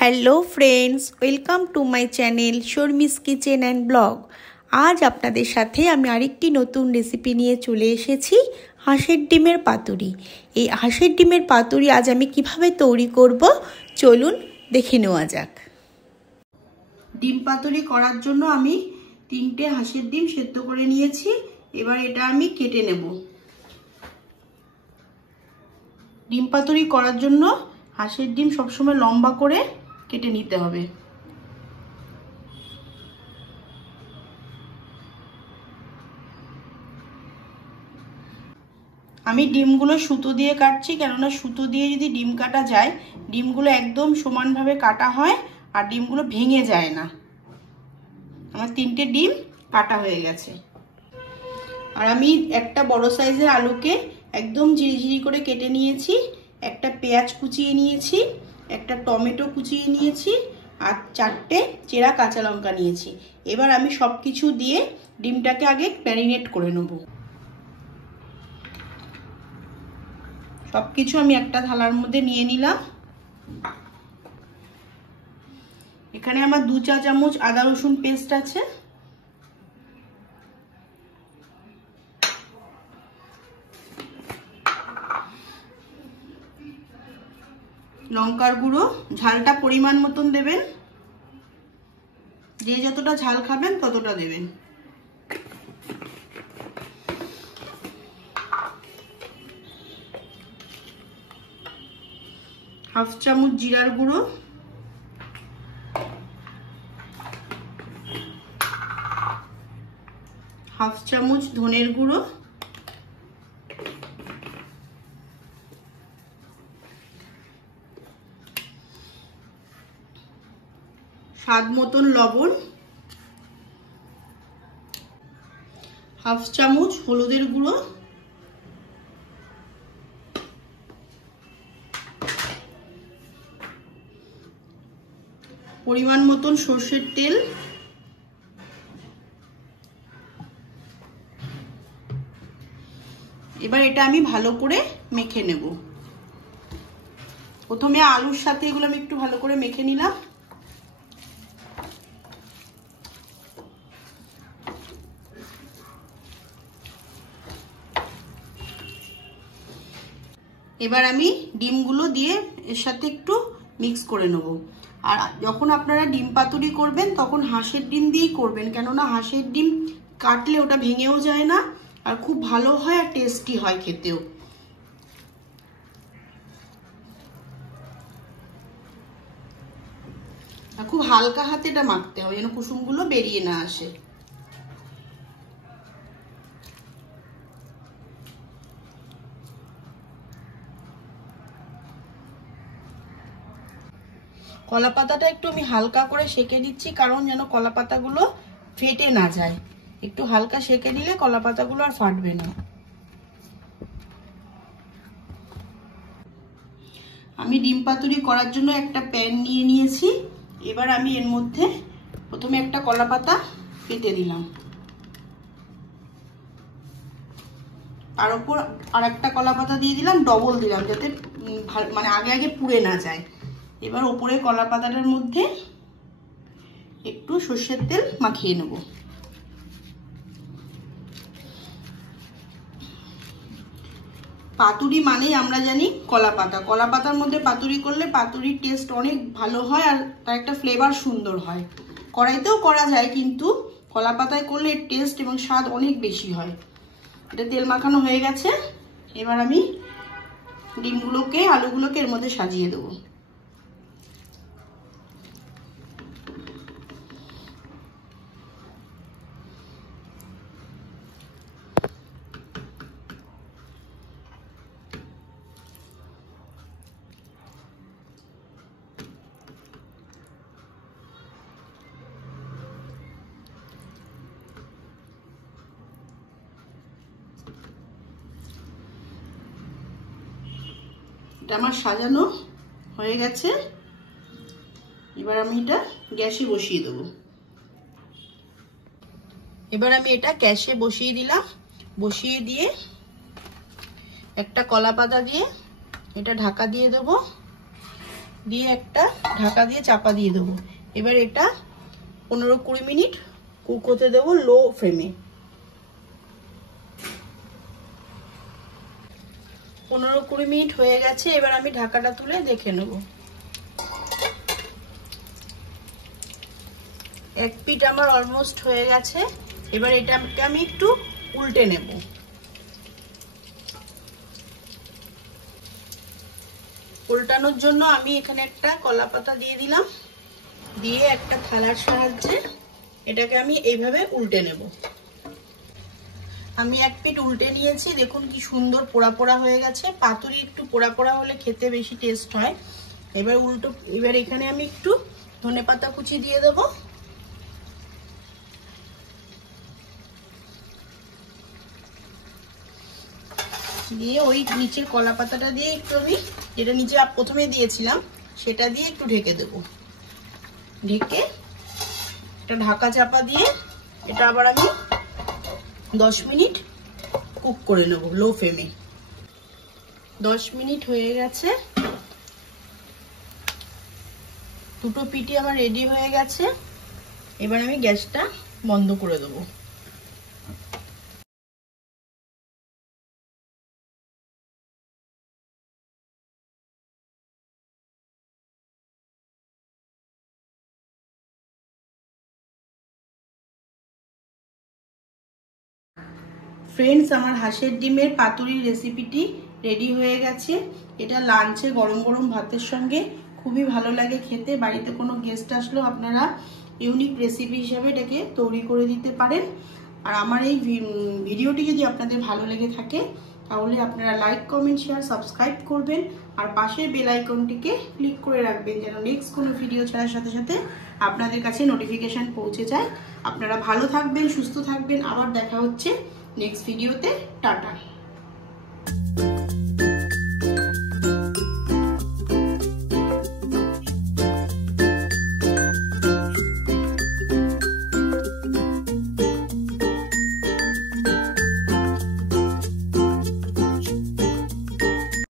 Hello friends, welcome to my channel Sharmi's kitchen and blog. আজ আপনাদের সাথে আমি আরেকটি নতুন রেসিপি নিয়ে চলে এসেছি, হাঁসের ডিমের পাতুরি। এই হাঁসের ডিমের পাতুরি আজ আমি কিভাবে তৈরি করব চলুন দেখে নেওয়া যাক। ডিম পাতুরি করার জন্য আমি 3টে হাঁসের ডিম সেদ্ধ করে নিয়েছি। এবার এটা আমি কেটে নেব। ডিম পাতুরি করার জন্য হাঁসের ডিম সবসময় লম্বা করে কেটে নিতে হবে। আমি ডিমগুলো সুতো দিয়ে কাটছি, কেননা সুতো দিয়ে যদি ডিম কাটা যায় ডিমগুলো একদম সমানভাবে কাটা হয় আর ডিমগুলো ভেঙে যায় না। আমার 3টে ডিম কাটা হয়ে গেছে। আর আমি একটা বড় সাইজের আলুকে একদম ঝিরিঝিরি করে কেটে নিয়েছি, একটা পেঁয়াজ কুচিয়ে নিয়েছি, একটা টমেটো কুচিয়ে নিয়েছি আর 4টে চেরা কাঁচা লঙ্কা নিয়েছি। এবার আমি সব কিছু দিয়ে ডিমটাকে আগে ম্যারিনেট করে নেব। সব কিছু আমি একটা থালার মধ্যে নিয়ে নিলাম। এখানে আমার 2 চা চামচ আদা রসুন পেস্ট আছে, লঙ্কার গুঁড়ো, ঝালটা পরিমাণ মতন দেবেন, যে যতটা ঝাল খাবেন ততটা দেবেন। হাফ চামচ জিরার গুঁড়ো, হাফ চামচ ধনের গুঁড়ো, স্বাদ মতন লবণ, হাফ চামচ হলুদের গুঁড়ো, পরিমাণ মতন সরষের তেল, এবার এটা আমি ভালো করে মেখে নেব। প্রথমে আলুর সাথে এগুলো আমি একটু ভালো করে মেখে নিলাম। এবার আমি ডিমগুলো দিয়ে এর সাথে একটু মিক্স করে নেব। আর যখন আপনারা ডিম পাতুরি করবেন তখন হাঁসের ডিম দিয়েই করবেন, কেননা হাঁসের ডিম কাটলে ওটা ভেঙেও যায় না আর খুব ভালো হয় আর টেস্টি হয় খেতেও। আর খুব হালকা হাতে এটা মাখতে হবে যেন কুসুমগুলো বেরিয়ে না আসে। কলা পাতাটা একটু আমি হালকা করে সেঁকে দিচ্ছি, কারণ যেন কলা পাতাগুলো ফেটে না যায়। একটু হালকা সেঁকে দিলে কলা পাতাগুলো আর ফাটবে না। আমি ডিম পাতুরি করার জন্য একটা প্যান নিয়ে নিয়েছি। এবার আমি এর মধ্যে প্রথমে একটা কলা পাতা কেটে দিলাম, তার উপর আর একটা কলা পাতা দিয়ে দিলাম, ডবল দিলাম যাতে মানে আগে আগে পুড়ে না যায়। এবার উপরে কলা পাতাটার মধ্যে একটু সর্ষের তেল মাখিয়ে নেব। পাতুরি মানেই আমরা জানি কলা পাতা। কলা পাতার মধ্যে পাতুরি করলে পাতুরির টেস্ট অনেক ভালো হয় আর তার একটা ফ্লেভার সুন্দর হয়। কড়াইতেও করা যায়, কিন্তু কলা পাতায় করলে এর টেস্ট এবং স্বাদ অনেক বেশি হয়। এটা তেল মাখানো হয়ে গেছে। এবার আমি ডিমগুলোকে আলুগুলোকে এর মধ্যে সাজিয়ে দেবো। এটা আমার সাজানো হয়ে গেছে। এবার আমি এটা গ্যাসে বসিয়ে দেবো। এবার আমি এটা গ্যাসে বসিয়ে দিলাম। বসিয়ে দিয়ে একটা কলা পাতা দিয়ে এটা ঢাকা দিয়ে দেবো। দিয়ে একটা ঢাকা দিয়ে চাপা দিয়ে দেবো। এবার এটা 15-20 মিনিট কুক হতে দেবো লো ফ্লেমে। 15-20 মিনিট হয়ে গেছে। এবার আমি ঢাকাটা তুলে দেখে নেব। এক পিঠ আমার অলমোস্ট হয়ে গেছে। এবার এটাকে আমি একটু উল্টে নেব। উল্টানোর জন্য আমি এখানে একটা কলা পাতা দিয়ে দিলাম, দিয়ে একটা থালার সাহায্যে এটাকে আমি এইভাবে উল্টে নেব। আমি এক পিঠ উল্টে নিয়েছি, দেখুন কি সুন্দর পোড়া পোড়া হয়ে গেছে। পাতুরি একটু পোড়া পোড়া হলে খেতে বেশি টেস্ট হয়। এবার এখানে আমি একটু ধনেপাতা কুচি দিয়ে দেবো। দিয়ে ওই নিচের কলা পাতাটা দিয়ে একটু আমি, যেটা নিচে প্রথমে দিয়েছিলাম সেটা দিয়ে একটু ঢেকে দেব। ঢেকে এটা ঢাকা চাপা দিয়ে এটা আবার আমি 10 মিনিট কুক করে নেব লো ফ্লেমে। 10 মিনিট হয়ে গেছে। দুটো পিঠি আমার রেডি হয়ে গেছে। এবার আমি গ্যাসটা বন্ধ করে দেবো। ফ্রেন্ডস, আমার হাঁসের ডিমের পাতুরির রেসিপিটি রেডি হয়ে গেছে। এটা লাঞ্চে গরম গরম ভাতের সঙ্গে খুবই ভালো লাগে খেতে। বাড়িতে কোনো গেস্ট আসলেও আপনারা ইউনিক রেসিপি হিসাবে এটাকে তৈরি করে দিতে পারেন। আর আমার এই ভিডিওটি যদি আপনাদের ভালো লেগে থাকে তাহলে আপনারা লাইক, কমেন্ট, শেয়ার, সাবস্ক্রাইব করবেন। আর পাশের বেল আইকনটিকে ক্লিক করে রাখবেন যেন নেক্সট কোনো ভিডিও ছাড়ার সাথে সাথে আপনাদের কাছে নোটিফিকেশান পৌঁছে যায়। আপনারা ভালো থাকবেন, সুস্থ থাকবেন। আবার দেখা হচ্ছে নেক্সট ভিডিওতে। টাটা।